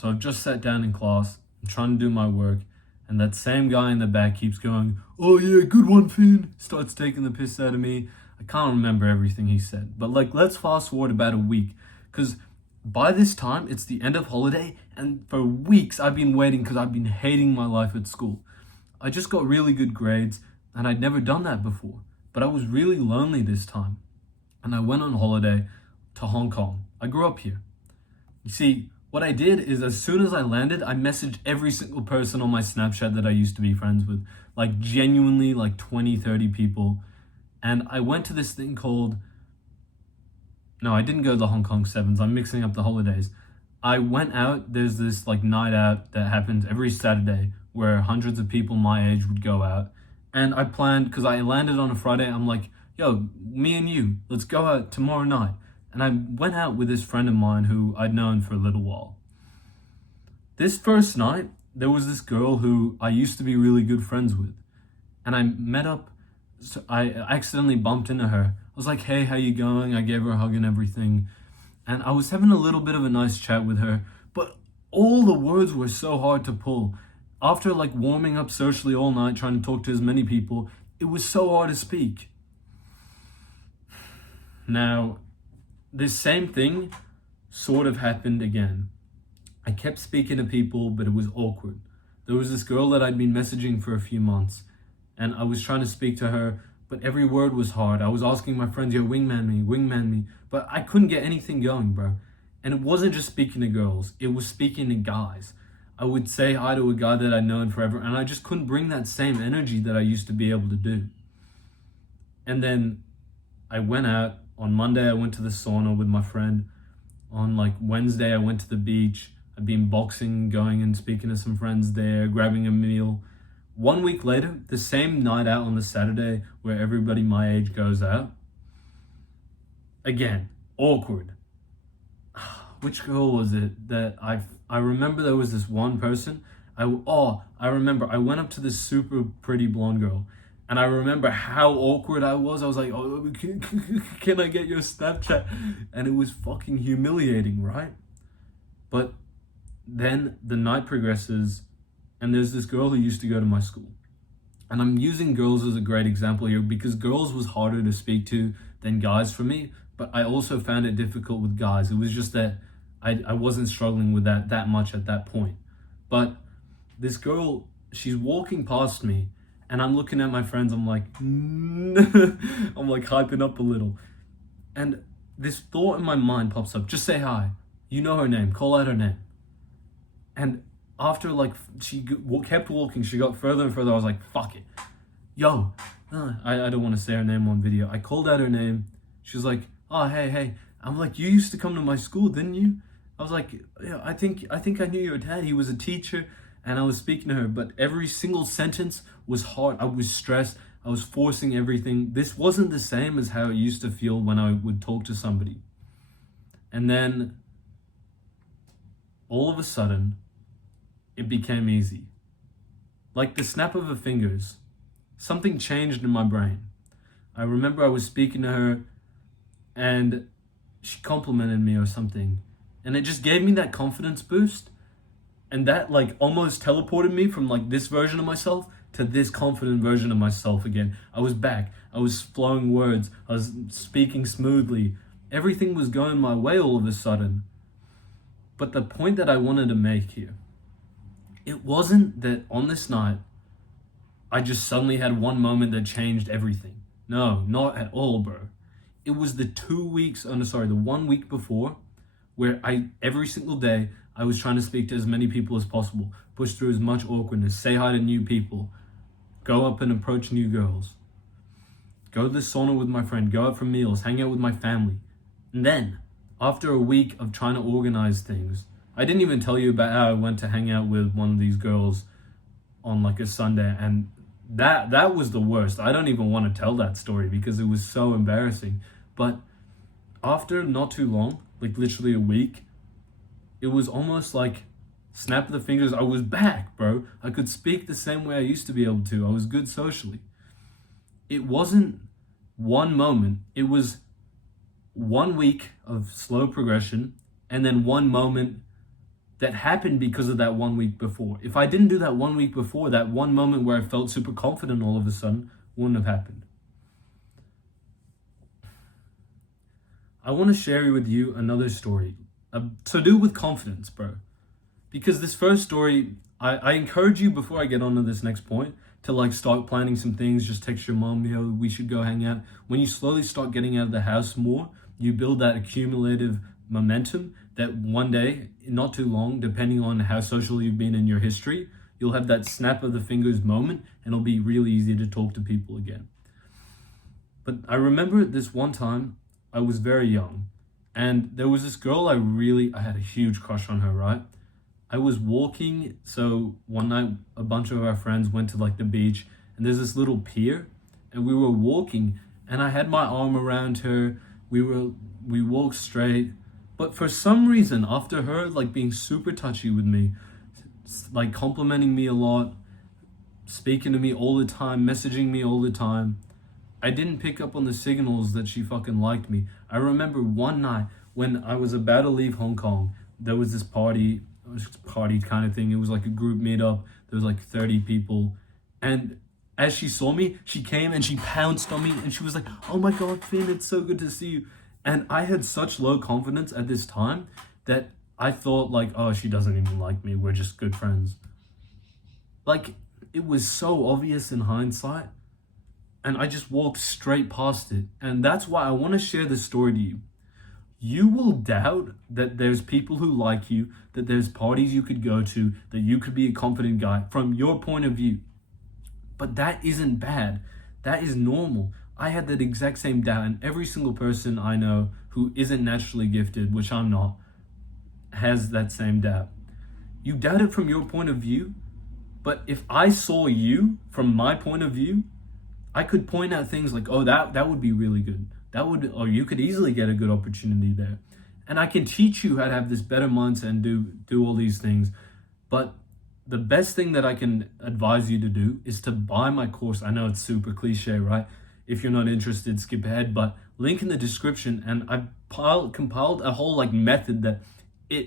So I've just sat down in class, I'm trying to do my work, and that same guy in the back keeps going, "Oh yeah, good one, Finn." Starts taking the piss out of me. I can't remember everything he said, but like, let's fast forward about a week, because by this time it's the end of holiday, and for weeks I've been waiting because I've been hating my life at school. I just got really good grades, and I'd never done that before, but I was really lonely this time, and I went on holiday to Hong Kong. I grew up here. You see, what I did is as soon as I landed, I messaged every single person on my Snapchat that I used to be friends with, like genuinely like 20, 30 people. And I went to this thing called, no, I didn't go to the Hong Kong Sevens. I'm mixing up the holidays. I went out, there's this like night out that happens every Saturday where hundreds of people my age would go out. And I planned, because I landed on a Friday, I'm like, yo, me and you, let's go out tomorrow night. And I went out with this friend of mine who I'd known for a little while. This first night, there was this girl who I used to be really good friends with. And I met up, so I accidentally bumped into her. I was like, "Hey, how you going?" I gave her a hug and everything. And I was having a little bit of a nice chat with her, but all the words were so hard to pull. After like warming up socially all night, trying to talk to as many people, it was so hard to speak. Now, this same thing sort of happened again. I kept speaking to people, but it was awkward. There was this girl that I'd been messaging for a few months, and I was trying to speak to her, but every word was hard. I was asking my friends, "Yo, wingman me," but I couldn't get anything going, bro. And it wasn't just speaking to girls, it was speaking to guys. I would say hi to a guy that I'd known forever, and I just couldn't bring that same energy that I used to be able to do. And then I went out. On Monday, I went to the sauna with my friend. On like Wednesday, I went to the beach. I'd been boxing, going and speaking to some friends there, grabbing a meal. 1 week later, the same night out on the Saturday where everybody my age goes out. Again, awkward. Which girl was it that I remember there was this one person. I remember I went up to this super pretty blonde girl. And I remember how awkward I was. I was like, "Oh, can I get your Snapchat?" And it was fucking humiliating, right? But then the night progresses, and there's this girl who used to go to my school. And I'm using girls as a great example here because girls was harder to speak to than guys for me. But I also found it difficult with guys. It was just that I wasn't struggling with that much at that point. But this girl, she's walking past me, and I'm looking at my friends, I'm like, I'm like hyping up a little. And this thought in my mind pops up, just say hi. You know her name, call out her name. And after like, she kept walking, she got further and further, I was like, fuck it. Yo, I don't want to say her name on video. I called out her name. She was like, "Oh, hey. I'm like, "You used to come to my school, didn't you?" I was like, "Yeah, I think I knew your dad. He was a teacher." And I was speaking to her, but every single sentence was hard. I was stressed. I was forcing everything. This wasn't the same as how it used to feel when I would talk to somebody. And then all of a sudden, it became easy. Like the snap of her fingers, something changed in my brain. I remember I was speaking to her and she complimented me or something. And it just gave me that confidence boost. And that like almost teleported me from like this version of myself to this confident version of myself again. I was back. I was flowing words. I was speaking smoothly. Everything was going my way all of a sudden. But the point that I wanted to make here, it wasn't that on this night, I just suddenly had one moment that changed everything. No, not at all, bro. It was the 1 week before where every single day, I was trying to speak to as many people as possible, push through as much awkwardness, say hi to new people, go up and approach new girls, go to the sauna with my friend, go out for meals, hang out with my family. And then, after a week of trying to organize things, I didn't even tell you about how I went to hang out with one of these girls on like a Sunday, and that was the worst. I don't even want to tell that story because it was so embarrassing. But after not too long, like literally a week, it was almost like snap of the fingers, I was back, bro. I could speak the same way I used to be able to. I was good socially. It wasn't one moment. It was 1 week of slow progression and then one moment that happened because of that 1 week before. If I didn't do that 1 week before, that one moment where I felt super confident all of a sudden wouldn't have happened. I want to share with you another story to do with confidence, bro. Because this first story, I encourage you before I get on to this next point to like start planning some things. Just text your mom, yo, we should go hang out. When you slowly start getting out of the house more, you build that accumulative momentum that one day, not too long, depending on how social you've been in your history, you'll have that snap of the fingers moment and it'll be really easy to talk to people again. But I remember this one time I was very young and there was this girl I had a huge crush on her, right? I was walking, so one night a bunch of our friends went to like the beach and there's this little pier and we were walking and I had my arm around her. We walked straight, but for some reason after her like being super touchy with me, like complimenting me a lot, speaking to me all the time, messaging me all the time, I didn't pick up on the signals that she fucking liked me. I remember one night when I was about to leave Hong Kong, there was this party kind of thing. It was like a group meetup. There was like 30 people. And as she saw me, she came and she pounced on me and she was like, oh my God, Finn, it's so good to see you. And I had such low confidence at this time that I thought like, oh, she doesn't even like me. We're just good friends. Like, it was so obvious in hindsight. And I just walked straight past it. And that's why I want to share this story to you. You will doubt that there's people who like you, that there's parties you could go to, that you could be a confident guy from your point of view. But that isn't bad. That is normal. I had that exact same doubt, and every single person I know who isn't naturally gifted, which I'm not, has that same doubt. You doubt it from your point of view, but if I saw you from my point of view, I could point out things like, oh, that would be really good. Or you could easily get a good opportunity there. And I can teach you how to have this better mindset and do all these things. But the best thing that I can advise you to do is to buy my course. I know it's super cliche, right? If you're not interested, skip ahead, but link in the description. And I've compiled a whole like method that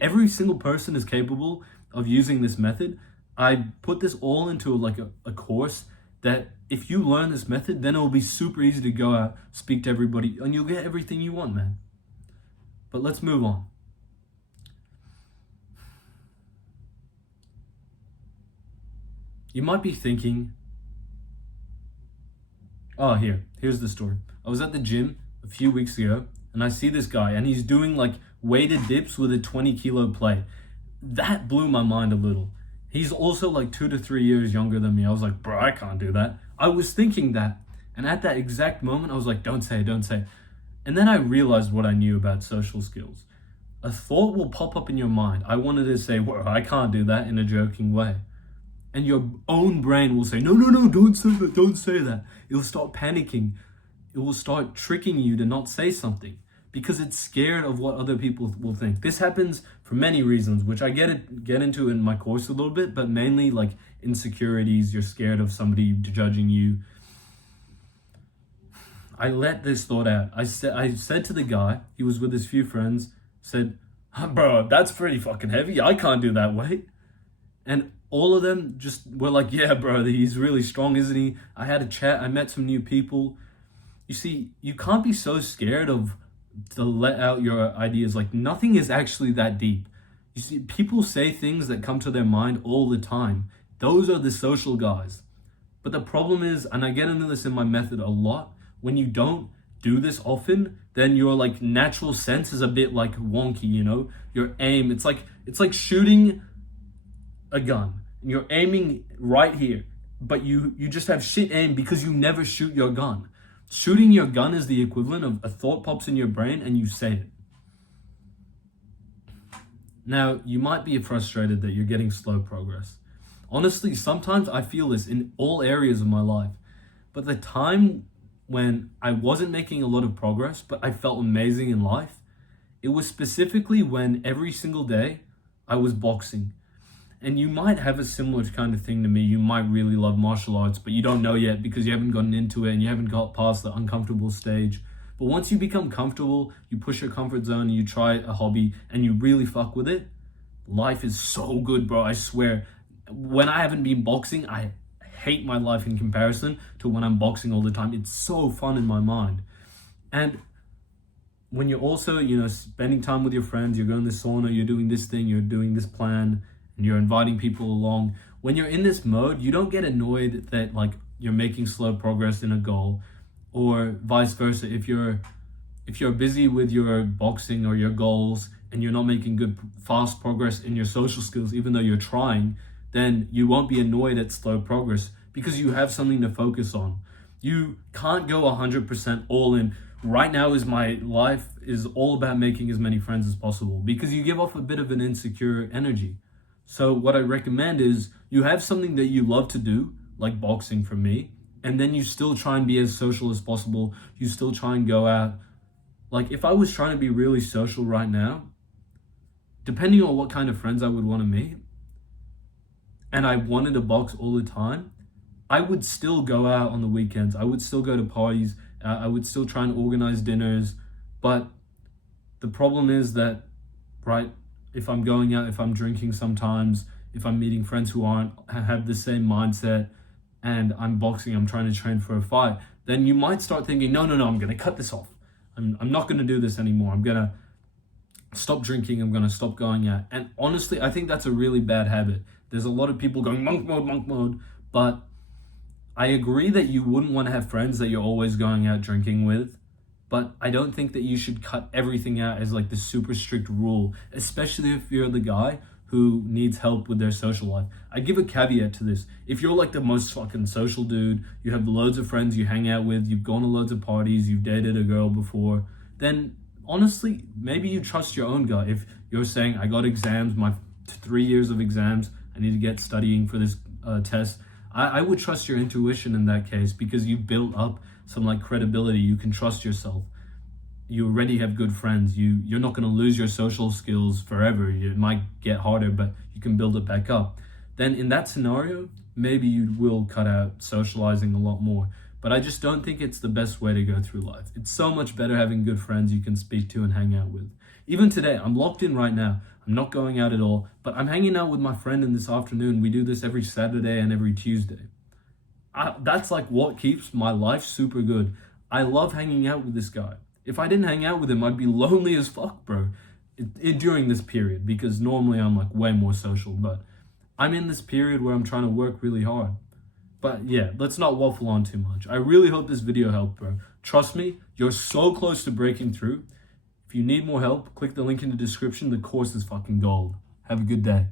every single person is capable of using this method. I put this all into like a course that if you learn this method, then it will be super easy to go out, speak to everybody, and you'll get everything you want, man. But let's move on. You might be thinking, oh, here's the story. I was at the gym a few weeks ago, and I see this guy, and he's doing like weighted dips with a 20-kilo plate. That blew my mind a little. He's also like 2 to 3 years younger than me. I was like, bro, I can't do that. I was thinking that. And at that exact moment, I was like, don't say it. And then I realized what I knew about social skills. A thought will pop up in your mind. I wanted to say, well, I can't do that in a joking way. And your own brain will say, no, don't say that. It will start panicking. It will start tricking you to not say something because it's scared of what other people will think. This happens for many reasons, which I get into in my course a little bit, but mainly like insecurities. You're scared of somebody judging you. I let this thought out. I said to the guy, he was with his few friends, said, bro, that's pretty fucking heavy. I can't do that weight. And all of them just were like, yeah, bro, he's really strong, isn't he? I had a chat. I met some new people. You see, you can't be so scared to let out your ideas. Like, nothing is actually that deep. You see, people say things that come to their mind all the time. Those are the social guys. But the problem is, and I get into this in my method a lot, when you don't do this often, then your like natural sense is a bit like wonky, you know? Your aim, it's like shooting a gun and you're aiming right here, but you just have shit aim because you never shoot your gun. Shooting your gun is the equivalent of a thought pops in your brain and you say it. Now, you might be frustrated that you're getting slow progress. Honestly, sometimes I feel this in all areas of my life. But the time when I wasn't making a lot of progress, but I felt amazing in life, it was specifically when every single day I was boxing. And you might have a similar kind of thing to me. You might really love martial arts, but you don't know yet because you haven't gotten into it and you haven't got past the uncomfortable stage. But once you become comfortable, you push your comfort zone, and you try a hobby and you really fuck with it, life is so good, bro. I swear. When I haven't been boxing, I hate my life in comparison to when I'm boxing all the time. It's so fun in my mind. And when you're also, spending time with your friends, you're going to the sauna, you're doing this thing, you're doing this plan, and you're inviting people along. When you're in this mode, you don't get annoyed that like you're making slow progress in a goal, or vice versa. If you're busy with your boxing or your goals and you're not making good fast progress in your social skills, even though you're trying, then you won't be annoyed at slow progress because you have something to focus on. You can't go 100% all in. Right now is my life is all about making as many friends as possible because you give off a bit of an insecure energy. So what I recommend is you have something that you love to do, like boxing for me, and then you still try and be as social as possible. You still try and go out. Like if I was trying to be really social right now, depending on what kind of friends I would want to meet, and I wanted to box all the time, I would still go out on the weekends. I would still go to parties. I would still try and organize dinners. But the problem is that, right, if I'm going out, if I'm drinking sometimes, if I'm meeting friends who have the same mindset, and I'm boxing, I'm trying to train for a fight, then you might start thinking, no, I'm going to cut this off. I'm not going to do this anymore. I'm going to stop drinking. I'm going to stop going out. And honestly, I think that's a really bad habit. There's a lot of people going monk mode, but I agree that you wouldn't want to have friends that you're always going out drinking with, but I don't think that you should cut everything out as like the super strict rule, especially if you're the guy who needs help with their social life. I give a caveat to this. If you're like the most fucking social dude, you have loads of friends you hang out with, you've gone to loads of parties, you've dated a girl before, then honestly, maybe you trust your own gut. If you're saying, I got exams, my 3 years of exams, I need to get studying for this test, I would trust your intuition in that case because you've built up some like credibility. You can trust yourself. You already have good friends. You're not going to lose your social skills forever. It might get harder, but you can build it back up. Then in that scenario, maybe you will cut out socializing a lot more. But I just don't think it's the best way to go through life. It's so much better having good friends you can speak to and hang out with. Even today, I'm locked in right now. I'm not going out at all, but I'm hanging out with my friend in this afternoon. We do this every Saturday and every Tuesday. That's like what keeps my life super good. I love hanging out with this guy. If I didn't hang out with him, I'd be lonely as fuck, bro, during this period, because normally I'm like way more social, but I'm in this period where I'm trying to work really hard. But yeah, let's not waffle on too much. I really hope this video helped, bro. Trust me, you're so close to breaking through. If you need more help, click the link in the description. The course is fucking gold. Have a good day.